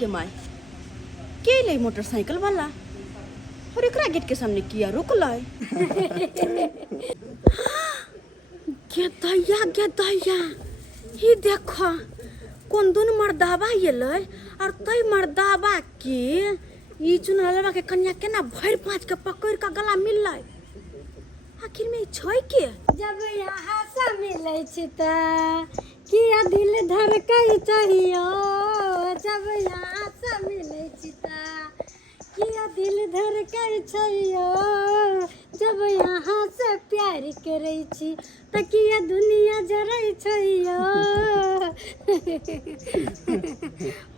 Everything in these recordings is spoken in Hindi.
गे माय के ले मोटरसाइकिल वाला और एकरा गेट के सामने किया रुकल गे दैया ही देखो कौन दोन मर्दावा एलै और तई मर्दावा के ई चुनलवा के कन्या केना भर पाँच के पकड़ के गला मिललै आखिर में छै के जब यहाँ से मिले छी त किया दिल धड़कै चाहियो जब यहाँ से मिले छी त किया दिल धड़कै चाहियो जब यहाँ से प्यार करै छी त किया दुनिया जरै छैयो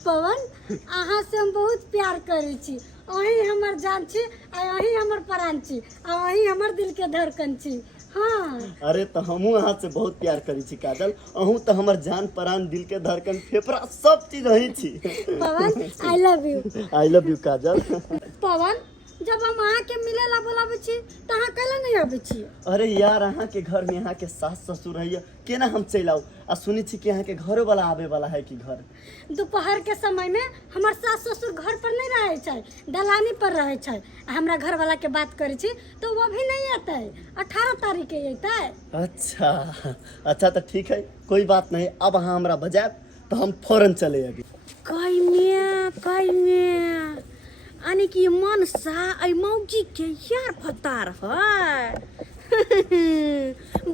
पवन अहाँ से हम बहुत प्यार करै छी अहीं हमर जान छी अहीं हमर प्राण छी अहीं हमर दिल के धड़कन छी हाँ अरे तो हमहू अहाँ से बहुत प्यार करी छी काजल अहू तो हमर जान प्राण दिल के धड़कन फेफड़ा सब चीज रही छी पवन आई लव यू काजल पवन जब हम अहाँ के मिले ला बोलाबे छी त अहाँ कैला नहीं आबे छी अरे यार अहाँ के घर में अहाँ के सास ससुर रहिए केना हम चल आऊ आ सुनी छी कि अहाँ के घरो वाला आवे वाला है कि घर दोपहर के समय में हमर सास ससुर घर पर नहीं रहे छै दलानी पर रहे छै हमरा घर वाला के बात करे छी तो वो भी नहीं आते 18 तारीख के अते अच्छा तो ठीक है कोई बात नहीं अब अहाँ हमरा बजाब तो हम फौरन चले अभी कई में आने की मन सा आई मौजी के यार फतार है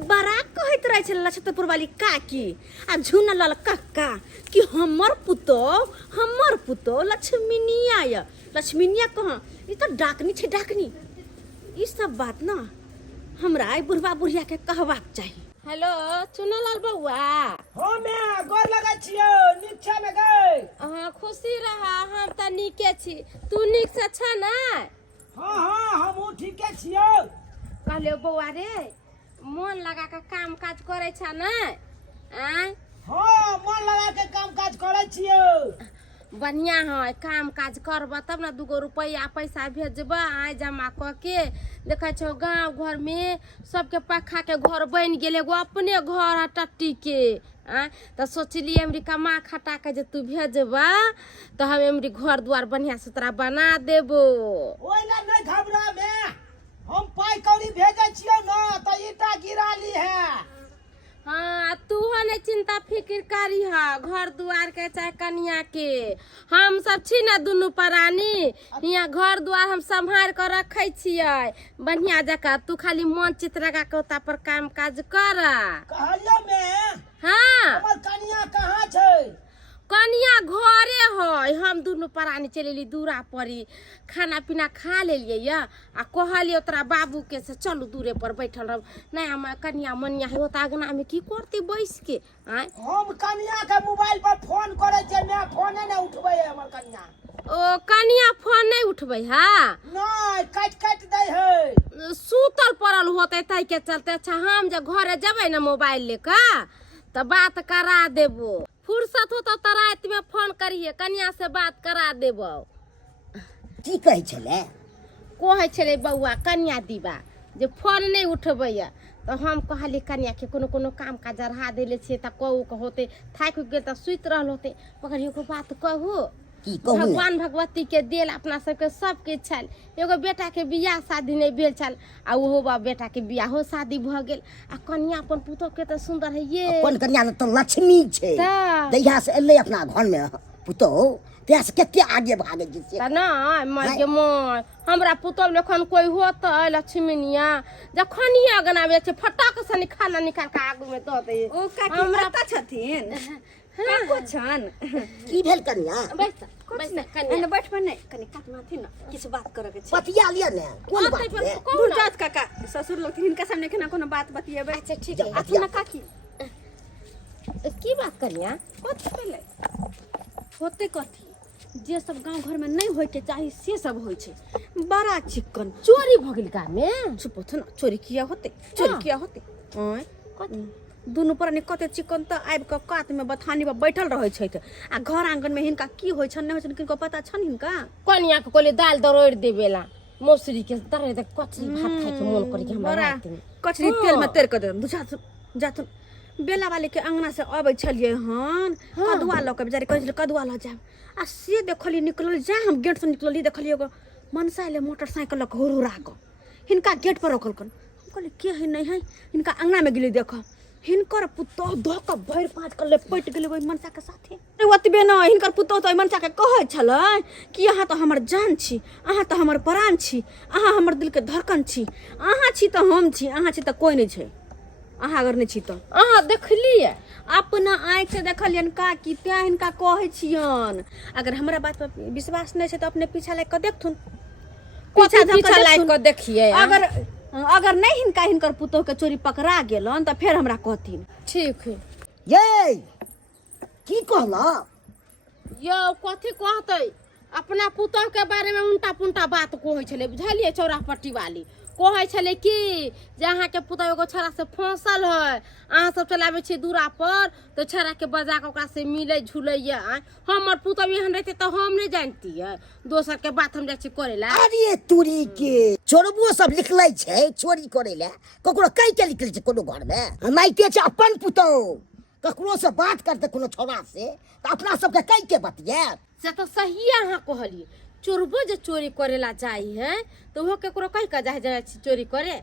बड़ा कहत रहे छै लछतपुर वाली काकी आ झुना लाल काका कि हमर पुतो लक्ष्मीनिया या लक्ष्मीनिया कहाँ ई तो डाकनी छै डाकनी ई सब बात ना हमरा आई बुढ़वा बुढ़िया के कहबाक चाहिए। हेलो चुनलाल बउआ हो मैं गोर लगा छियो नीचा में गए हाँ खुशी रहा हम त नीके छी तू नीक से छ ना हाँ हम ठीक छियो कहले बउआ रे मन लगा के काम काज करे छ ना आ हाँ मन लगा के काम काज करे छियो बढ़िया है काम काज करब तब ना 2 रुपया पैसा भेजब आय जमा क के देखे छो गांव घर में सबके पखा के घर बन गेले एगो अपने घर है टट्टी के तो सोचलिए हमरी कमा खटा के जे तू भेजबा तो हम हमरी घर द्वार बढ़िया से तोरा बना देबो ओइला नहीं घबरा में हम पाई कौड़ी भेजे छियो ना तो ईटा गिरा ली है हाँ तू हो ने चिंता फिक्र करी हा घर दुआर के चाहे कन्या के हम सब छी ना दुनू प्राणी यहाँ घर दुआर हम संभाल कर रखे छियै बढ़िया जगह तू खाली मन चित लगा के ओता पर काम काज कर कहलियो मैं हाँ हमर कन्या कहाँ छै कन्या घरे है हम दुनू प्राणी चलेली दूरा परी खाना पीना खा लेलिए या आ कहलिए तोरा बाबू के से चलू दूरे पर बैठल रह नहीं हम कन्या मनिया है ओता अगना में की करती बैस के हम कन्या के मोबाइल पर फोन करे छै मैं फोने नहीं उठबै हमर कन्या ओ कन्या फोन नहीं उठबै हा नहीं काट दे है सूतल पड़ल होते तै के चलते अच्छा हम जे घरे जबै ना मोबाइल लेके तो बात करा देबो फुर्सत हो तो रात में फोन करिए कन्या से बात करा देबो की कहै छले बउआ कन्या दीबा जे फोन नहीं उठबै तो हम कहली कन्या के कोनो काम काज रहा देले छे त कहू होते थाक गेल त सुइत रहल होते मगर एगो बात कहू भगवान भगवती के देल अपना सबके सबके छल एगो बेटा के बियाह शादी नहीं भेल छल आ ओहो बा बेटा के बियाहो शादी भ गेल आ कन्या अपन पुतो के त सुंदर है ये अपन कन्या न त लक्ष्मी छै दैया से एले अपना घर में पुतो तेया से केते आगे भागे छै त ना मर के मोय हमरा पुतो लेखन कोई होत लक्ष्मीनिया जखनिया गनावे छै फटक से खाना निकाल के आगू में द दे ओ काकी माता छथिन काको छन की भेल कन्या बैठ कन्या बैठ पर नहीं कनी काट माथि ना किछ बात करे के छै बतिया लिया ने कोन बात है बुढ़ात काका ससुर लोग हिनका सामने केना कोनो बात बतिएबे अच्छा ठीक है अपना काकी की बात करिया कथि भेलै होते कथि जे सब गांव घर में नहीं होय के चाही से सब होय छै बड़ा चिकन चोरी भ गेल गाम में चुप ना चोरी किया होते ओए दुनू प्राणी कते चिकन त आबि के कात में बथानी पर बैठल रहे छै आ घर आंगन में हिनका की होय छन नहीं होय छन किनको पता छन हिनका कन्या के कोले दाल दरोड़ देबेला मौसरी के दरे दे कचरी भात खाए के मन करी के हमरा कचरी तेल में तेर के दे जातुन बेला वाले के अंगना से अबै छलिए हन कदुआ ल के बेचारे कहै छलै कदुआ ल जाब आ से देखली निकलल जा हम गेट से निकलली देखली एगो मनसा ले मोटरसाइकिल लक हुरुरा क हिनका गेट पर रोकलकन हम कहली के है नहीं है हिनका अंगना में गेली देख हिनकर पुतो धोक भैर पाँच कर ले पट गेलै ओइ मनसा के साथे ओतबे न हिनकर पुतो तो ओइ मनसा के कहै छलै कि अहाँ तो हमर जान छी अहाँ तो हमर प्राण छी अहाँ हमर दिल के धड़कन छी अहाँ छी तो हम छी अहाँ छी तो कोई नहीं छै अहाँ अगर नहीं छी तो अहाँ देखलिए अपना आँख से देखलियन का कि त्या हिनका कहै छियन अगर हमरा बात पर विश्वास नहीं छै तो अपने पीछा लाग के देखथुन पीछा लाग के देखिए अगर नहीं हिनका हिनकर पुतोह के चोरी पकड़ा गेलन तो फिर हमरा कहथिन ठीक है ये की कहला यो कथी कहतै अपना पुतोह के बारे में उल्टा पुल्टा बात कहै छलै बुझलिए चौरापट्टी वाली कहै छलै कि जे अहाँ के पुतोह एगो छोरा से फंसल है अहाँ सब चलाबै छी दूरा पर तो छोरा के बजा के ओकरा से मिलै झुलैया हमर पुतोह एहन रहते तो हम नहीं जानतियै दोसर के बात हम जाइ छी करे ला अरे तूरी के चोरबो सब निकलै छै चोरी करे ला ककरो कहि के निकलै छै कोनो घर में माइते छै अपन पुतोह ककरो से बात करते कोनो छोरा से तो अपना सबके कहि के बतिया से तो सही अहाँ कहलिए चोरबो जे चोरी करे ला जाइ है तो वो केकरो कहि के जाइ छी चोरी करे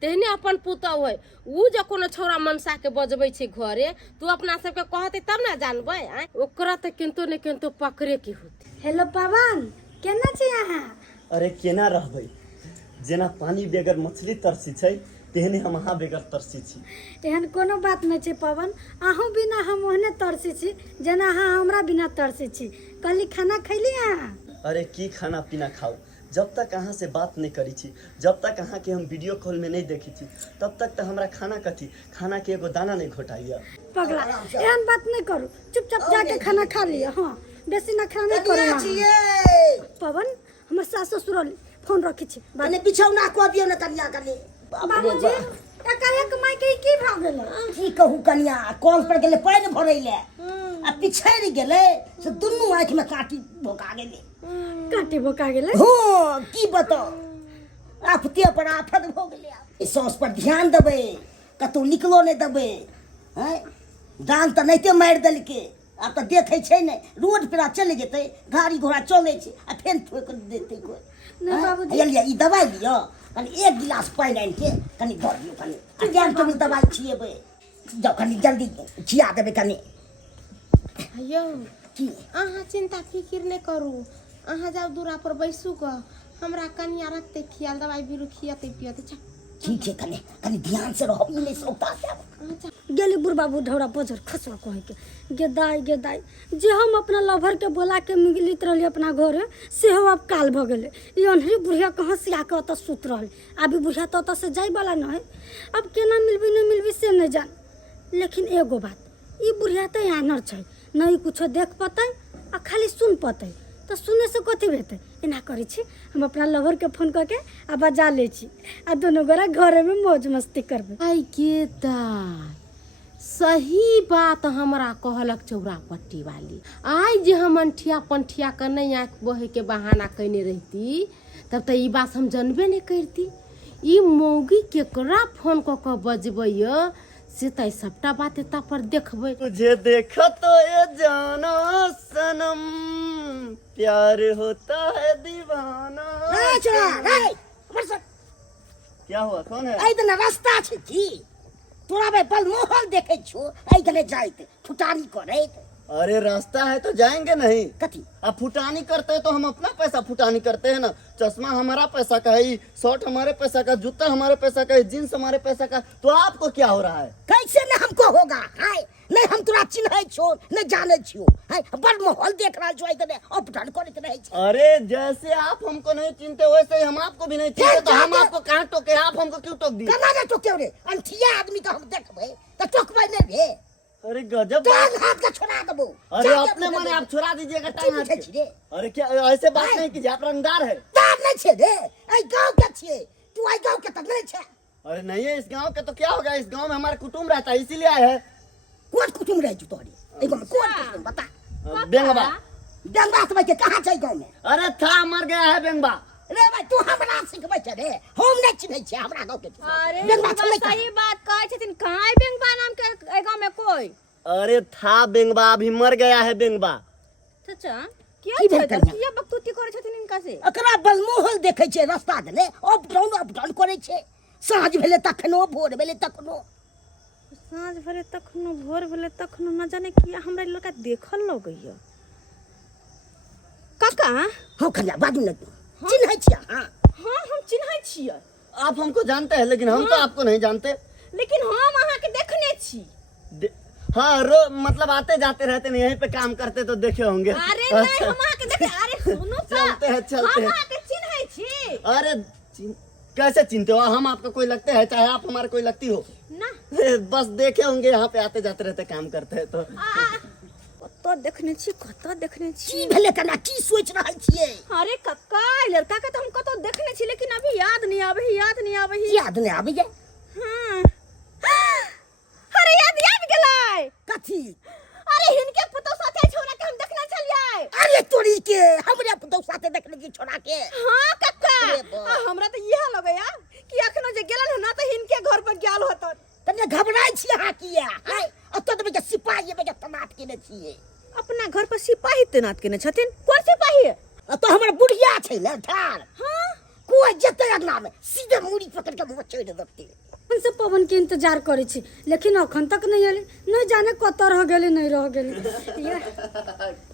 तेहने अपन पुतोह है उ जे कोनो छौरा मनसा के बजबै छै घरे तू अपना सबके कहते तब ना जानबै ओकरा त किंतु ने किंतु पकड़े के होते हेलो पवन केना छी अहाँ अरे केना रहबै जेना पानी बेगर मछली तरसी छै तेहने हम अहाँ बेगर तरसी छी एहन कोनो बात नहीं छै पवन अहूँ बिना हम ओहने तरसी छी जेना अहाँ हमरा बिना तरसी छी कल खाना खैली अहाँ अरे की खाना पीना खाओ जब तक अहाँ से बात नहीं करी छी जब तक अहाँ के हम वीडियो कॉल में नहीं देखी छी तब तक तो हमरा खाना कथी खाना के एगो दाना नहीं घोटाइया पगला एहन बात नहीं करू चुपचाप जाके खाना खा लिया हाँ बेसी नखरा नहीं करू अहाँ। पवन हमर सास ससुर फोन रखी छी माने बिछौना को दियो न कनिया कनी बाबूजी एकाएक माय के की भ गेलै की कहू कनिया कॉल पर गेले पानी भरै ले आ पिछड़ गेले से दुनू आँख में काटी भोका गेले काटी बोका गेलै हो की बताओ आफते पर आफत भ गेले ई सास पर ध्यान देबै कतौ निकलो नहीं देबै हैं दान त नहिते मार देलके अब तो देखे छै ने रोड पर चले जेते गाड़ी घोड़ा चले छै आ फेन ठोक देते कोई नहीं बाबूजी लिया ई दवाई लियो कनी एक गिलास पानी आनि के कनी धर दियो कनी आ टाइम टेबल दवाई छिएबै जाओ कनी जल्दी छिया देबै कनी यो की अहाँ चिंता फिकिर नहीं करू अहाँ जाओ दूरा पर बैसू ग हमरा कनिया रखते खियाल दवाई बीरू खियाते पियते ठीक है कनी कनी ध्यान से रहो ई नहीं सौता से गेली बुढ़बा बुढ़ौरा बजर खसवा कहे के गेदाई जे हम अपना लवर के बोला के मिलित रहली अपना घर से हो अब काल भ गेले ई अनहरी बुढ़िया कहाँ से आके ओत सुत रहल अभी बुढ़िया तो ओत से जाय वाला न है अब केना मिलबी न मिलबी से नहीं जान लेकिन एगो बात ई बुढ़िया तो आनर छै नहीं कुछो देख पतै आ खाली सुन पतै तो सुने से कथी हेतै एना करै छी हम अपना लवर के फोन करके आ बजा ले छी आ दोनों गोरा घरे में मौज मस्ती करबे आई के दाई सही बात हमरा कहलक चौरापट्टी वाली आई जे हम अंठिया पंठिया के नहीं आँख बहे के बहाना कैने रहती तब तो ई बात हम जानबे नहीं करती ई मौगी केकरा फोन क के बजबै से तै सबटा बात एता पर देखबै तुझे देखा तो ये जाना सनम प्यार होता है दीवाना ए चला रे बस क्या हुआ कौन है आई त रास्ता छै की तोरा भाई पल मोहल देखे छो आई गले जाइत फुटानी करे अरे रास्ता है तो जाएंगे नहीं कथी अब फुटानी करते हैं तो हम अपना पैसा फुटानी करते हैं ना चश्मा हमारा पैसा का है शर्ट हमारे पैसा का जूता हमारे पैसा का है जींस हमारे पैसा का तो आपको क्या हो रहा है कैसे न हमको होगा हाय नहीं हम तोरा चिन्है छो नहीं जाने छियो हाय बड़ माहौल देख रहा छो इतने और फुटानी करत रहे छै अरे जैसे आप हमको नहीं चिनते वैसे ही हम आपको भी नहीं चिनते तो हम आपको कहाँ टोके आप हमको क्यों टोक दिए कना रे टोके रे अंठिया आदमी तो हम देखबै त टोकबै ने रे अरे गजब टांग हाथ का छोड़ा देबो अरे अपने मने आप छोड़ा दीजिएगा टाइम हाथ के। अरे क्या ऐसे बात नहीं कीजिए आप रंगदार है तार नहीं छे रे आई गांव के छिए तू आई गांव के त नहीं छे अरे नहीं है इस गांव के तो क्या होगा इस गांव में हमारा कुटुंब रहता है इसीलिए आए हैं कोन कुटुम रह जु तोरी एगो कोन कुटुम बता बेंगबा बेंगबा सब के कहां छै गांव में अरे था मर गया है बेंगबा रे भाई तू हमरा सिखबै छ रे हम नहीं चिन्है छी हमरा गांव के अरे बेंगबा बस चलै सही बात कहै छथिन कहाँ है बेंगबा नाम के ए गांव में कोई अरे था बेंगबा अभी मर गया है बेंगबा। चाचा क्या की भेल छै कन्या? किया बकतूती करै छथिन इनका से एकरा बलमोहल देखै छै रास्ता देले अप डाउन करै छै साँझ भेले तखनो भोर भेले तखनो साँझ भरे तखनो भोर भेले तखनो न जाने किया हमरा लड़का देखल लगैया काका हम खलिया बाजू न चिन्है छी हां हाँ हम चिन्है छियै आप हमको जानते हैं लेकिन हम तो आपको नहीं जानते। लेकिन हम अहाँ के देखने छी हाँ मतलब आते जाते रहते नहीं यहीं पे काम करते तो देखे होंगे। अरे नहीं हम अहाँ के देखे अरे सुनो चलते हैं हम अहाँ के चिन्है छी अरे कैसे चिनते हो हम आपको कोई लगते हैं चाहे आप हमारे कोई लगती हो ना बस देखे होंगे यहाँ पे आते जाते रहते काम करते हैं तो कत देखने छी की भेले कना की सोच रहल छियै अरे कक्का लड़का के तो हम कतो देखने छी लेकिन अभी याद नहीं आवे याद नहीं आबै जे हाँ अरे याद गेलै कथी अरे हिनके पुतो साथे छोरा के हम देखने छलियै अरे तोरी के हमरे पुतौ साथे देखले की छोड़ा के हाँ कक्का अरे बाप। हमरा तो यह लगैया कि अखनो जे गेलन ना तो हिनके घर पर गेल होतन तने घबराई छी अहाँ किया हाय अत तबे के सिपाही बे के तनात केने छियै अपना घर पर सिपाही तैनात केने छथिन कोन सिपाही तो हमर बुढ़िया छै ले ठार हाँ कोई जते अगना में सीधे मुड़ी पकड़ के मुंह छोड़ देते से पवन के इंतजार करे छी लेकिन अखन तक नहीं आले नहीं जाने कत रह गेले नहीं रह गेले ये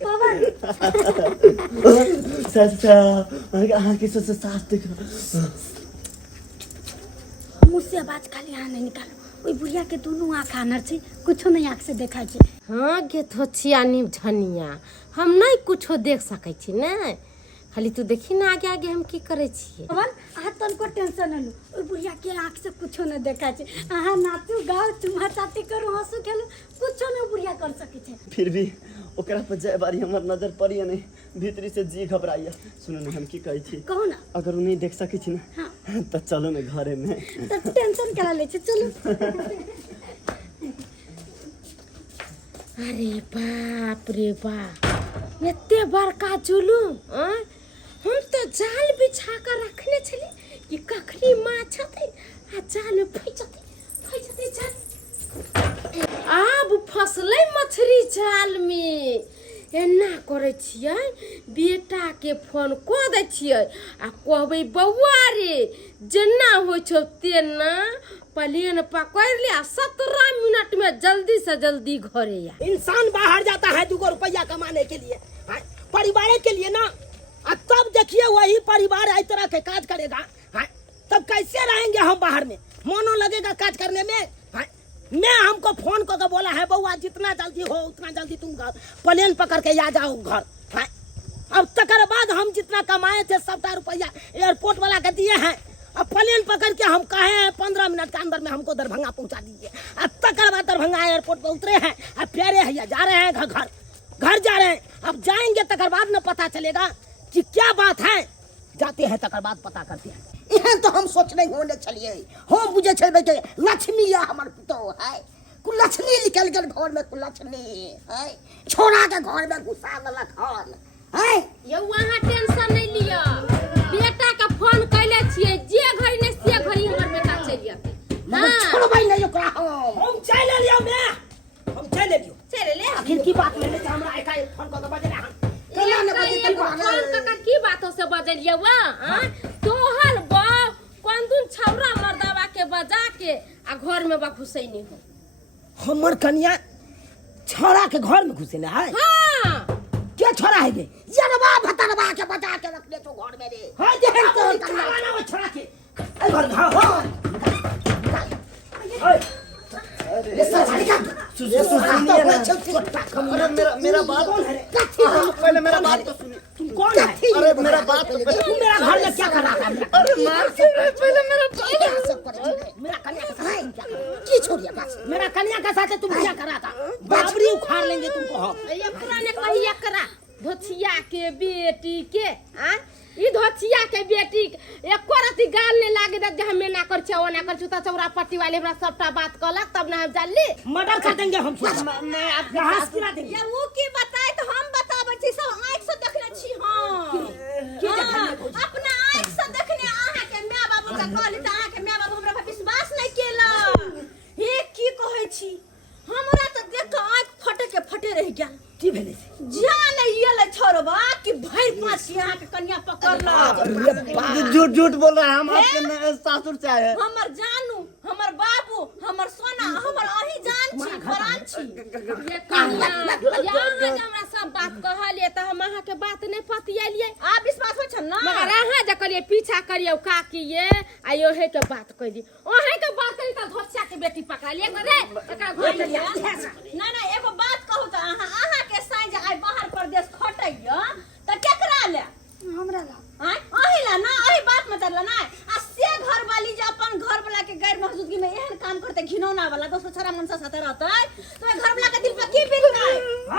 पवन अहाँ के से सास देखो मुंह से आवाज खाली यहाँ नहीं निकालो ओई बुढ़िया के दोनों आँख आनर छै कुछो नहीं आँख से देखा छै हाँ गे थोचिया नी झनिया हम नहीं कुछो देख सकै छी ने खाली तू देखी ना आगे आगे हम की करे छिए पवन अहाँ तनको टेंशन न लो ओई बुढ़िया के आँख से कुछो नहीं देखा छै अहाँ नाचू गाओ चुम्मा चाटी करू हंसू खेलू कुछो नहीं बुढ़िया कर सकै छै फिर भी ओकरा पर जय बारी हमर नजर पड़िए नहीं भीतरी से जी घबराइए। सुनो ना हम की कहै छी कहो ना अगर उ नहीं देख सकै छी ना हाँ। तो चलो ना घरे में तो टेंशन करा ले छै चलो अरे बाप रे बाप एते बड़का जुलूम हम तो जाल बिछा कर रखने छली कि कखनी माछ हते आ जाल में फैजते जाल आब फसले मछली जाल में एना करे छियै बेटा के फोन क दै छियै आ कहबै बौआ रे जेना होइ छौ तेना प्लेन पकड़ लिया 17 मिनट में जल्दी से जल्दी घरे आ। इंसान बाहर जाता है 2 रुपया कमाने के लिए हाँ, परिवार के लिए ना तब देखिए वही परिवार इस तरह के काज करेगा हाँ, तब कैसे रहेंगे हम बाहर में मनो लगेगा काज करने में हाँ, मैं हमको फोन करके बोला है बउआ जितना जल्दी हो उतना जल्दी तुम प्लेन पकड़ के आ जाओ घर हाँ, अब तकर बाद हम जितना कमाए थे 17 रुपया एयरपोर्ट वाला के दिए हैं अब प्लेन पकड़ के हम कहे हैं 15 मिनट के अंदर में हमको दरभंगा पहुंचा दीजिए। अब तकर बाद दरभंगा एयरपोर्ट पे उतरे हैं अब प्यारे भैया जा रहे हैं घर जा रहे हैं। अब जाएंगे तकर बाद न पता चलेगा कि क्या बात है जाते हैं तकर बाद पता करते हैं। एहन तो हम सोच नहीं होने चलिए हम बुझे छलबे के लक्ष्मी या हमर पुतो है कुलक्ष्मी निकल गेल घर में कुलक्ष्मी है छोरा के घर में घुसा देलक हन है ये वहाँ टेंशन नहीं लिया बेटा का फोन कैले छियै जे घड़ी ने से घड़ी हमर बेटा चल जाते मगर छोड़बै नहीं ओकरा हम चले लियो मैं हम चले लियो चले ले आखिर की बात लेने से हमरा एकाएक फोन कर के बजले हम केना ने बजे की बात फोन काका की बातों से बजलिए वा तोहर बा कोनदुन छौरा मर्दावा के बजा के आ घर में बा घुसैनी हो हमर कन्या छोरा के घर में घुसे ना है हां क्या छोरा है ये जरबा भतरबा के बजा के रख ले तो घर में रे हां देख तो खाना वो छोरा के ए घर हां हां ये सारी का सुनिए ना अरे मेरा बात पहले मेरा बात तो सुनिए तुम कौन है अरे मेरा बात तो पहले तुम मेरा घर में क्या कर रहा था अरे मार क्यों रहे पहले मेरा मेरा कन्या के साथ की छोड़िया का मेरा कन्या के साथ तुम क्या कर रहा था बाबरी उखाड़ लेंगे तुमको हम ये पुराने कहिया करा धोतिया के बेटी के आ ई धोतिया के बेटी एक कोरती गाल ने लागे दे जे हमें ना कर छो ना कर छु त चौरा पट्टी वाले हमरा सबटा बात कहलक तब ना हम जानली मर्डर कर देंगे हम मैं आप घास गिरा देंगे यार वो की बताए तो हम बताबै छी सब आंख से देखले छी हां अपना आंख सुनले रह गया की भेले से जान ये ले छोड़बा कि भर पास यहाँ के कन्या पकड़ला झूठ झूठ बोल रहा है हम आपके सासुर से आए हैं हमर जानू हमर बाबू हमर सोना हमर अही जान छी परान छी ये कन्या यहाँ हमरा सब बात कहलिए त हम अहाँ के बात नहीं पतियलिए आ विश्वास हो छ ना मगर अहाँ जे करिए पीछा करिए का किए आ योहे के बात कह दी ओहे के बात करी त धोसिया के बेटी पकड़ा लिए करे एकरा घर चलिए ना ना एगो बात कहू त अहाँ के साइज आइ बाहर प्रदेश खटैया त केकरा ले हमरा ला अही ला ना अही बात मतलब ना आ से घर वाली जे अपन घर वाला के गैर मौजूदगी में एहन काम करते घिनौना वाला दोस्तों छोरा मनसा साथे रहते तो घर वाला के दिल पर की बीतता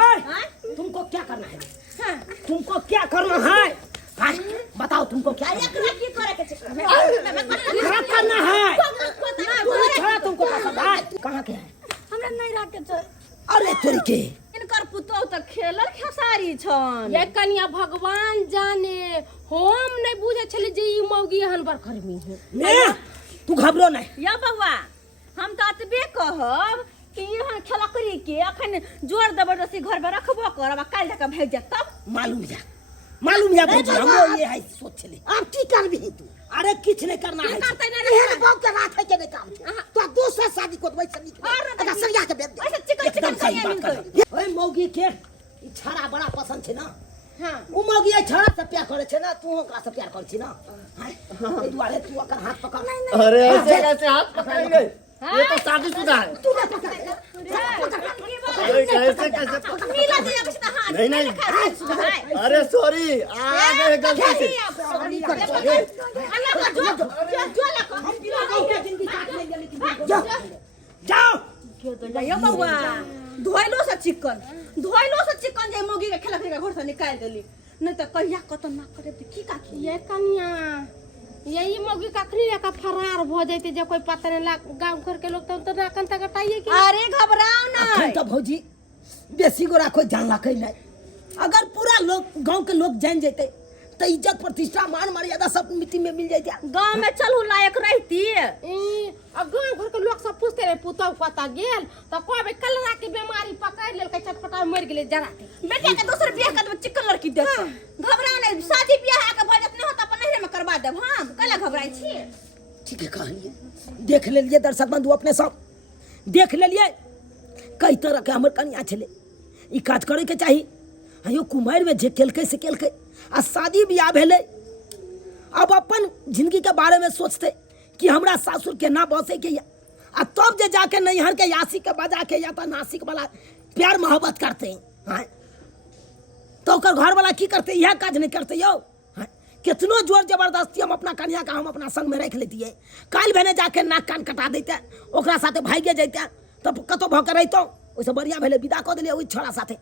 है तुमको क्या करना है तुमको क्या करना है बताओ तुमको क्या एकरा की करे के छै क्या करना है छोड़ा तुमको पसंद है कहाँ के है हमरा नहीं रख के छै अरे तोरी के इनकर पुतौ त खेलल खेसारी छन ये कन्या भगवान जाने हम नहीं बुझे छले जे ई मौगी हन बर कर्मी है ने तू घबरो नहीं या बउआ हम त अतबे कहब कि यहाँ खेलकरी के अखन जोर जबरदस्ती घर में रखबो करब आ काल तक भेज जा तब मालूम जा भौजी हमरो ये है सोच ले अब की करबी तू अरे किछ नहीं करना है करते नहीं एहन बात के रात है के नहीं काम तो दूसरा शादी को वैसे नहीं अगर सरिया के बेद ऐसे चिकन एकदम चिकन सही करिया बात मिलतै कर ओए मौगी के ई छाड़ा बड़ा पसंद छे ना हां उ मौगी ए छाड़ा से प्यार करे छे ना तू ओकरा से प्यार कर छी ना हां ए दुआरे तू ओकर हाथ पकड़ अरे ऐसे कैसे हाथ पकड़ेंगे ये तो शादीशुदा है तू ना पकड़ अरे कैसे कैसे मिला दिया किसी हाथ नहीं नहीं अरे सॉरी आ गए गलती से सॉरी कर जो जाओ या बउआ धोइलो से चिकन जे मोगी के खेलक के घर से निकाल देली नहीं त कहिया कत ना करे त की काकी ये कन्या यही मौगी कखनी लेका फरार भ जाते जे कोई पता नहीं लाग गांव घर के लोग तो ना कंता कटाइए कि अरे घबराओ ना अखन तो भौजी बेसी गोरा कोई जानला कहीं नहीं अगर पूरा लोग गांव के लोग जान जेते तो इज्जत प्रतिष्ठा मान मर्यादा सब मिट्टी में मिल जाए गांव में चलू लायक रहती अब गांव घर के लोग सब पूछते रहे पुतौ पता गेल तो कहबे कलरा के बीमारी पकड़ लेल के चटपटा मर गेले जरा बेटा के दूसर बियाह कर चिकन लड़की दे घबराओ नहीं शादी बियाह के भजत नहीं होता अपन नहरे में करवा देब हां कला घबराई छी ठीक है कहानी देख ले लिए दर्शक बंधु अपने सब देख ले लिए कई तरह के हमर कन्या छले ई काज करे के चाहिए आयो कुमार में जे केलके से केलके आ शादी बियाह भेले अब अपन जिंदगी के बारे में सोचते कि हमरा सासुर के ना बसे के या आ तब जे जाके नैहर के यासी के बजा के या तो नासिक वाला प्यार मोहब्बत करते हैं तो ओकर घर वाला की करते यह काज नहीं करते यो कितनो जोर जबरदस्ती हम अपना कन्या का हम अपना संग में रख लेती है काल भेने जाके नाक कान कटा देते ओकरा साथे भागे जैते तब कतो भकर रहितो ओइसे बढ़िया भेले विदा क देलिए ओइ छोरा साथे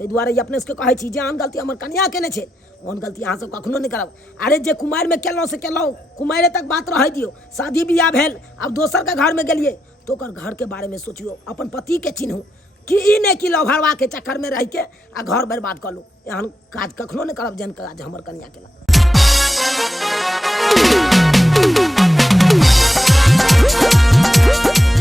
ते दुआरे अपने से कहै छी जे आन गलती हमर कन्या केने छे ओन गलती अहाँ सब कखनो नहीं करब अरे जे कुमार में केलौ से केलौ कुमारे तक बात रह दियो शादी बियाह भेल अब दोसर के घर में गेलिए तो ओकर घर के बारे में सोचियो अपन पति के चिन्हू कि ई नहीं कि लव भरवा के चक्कर में रह के आ घर बर्बाद कर लू एहन काज कखनो नहीं करब जन काज हमर कन्या केला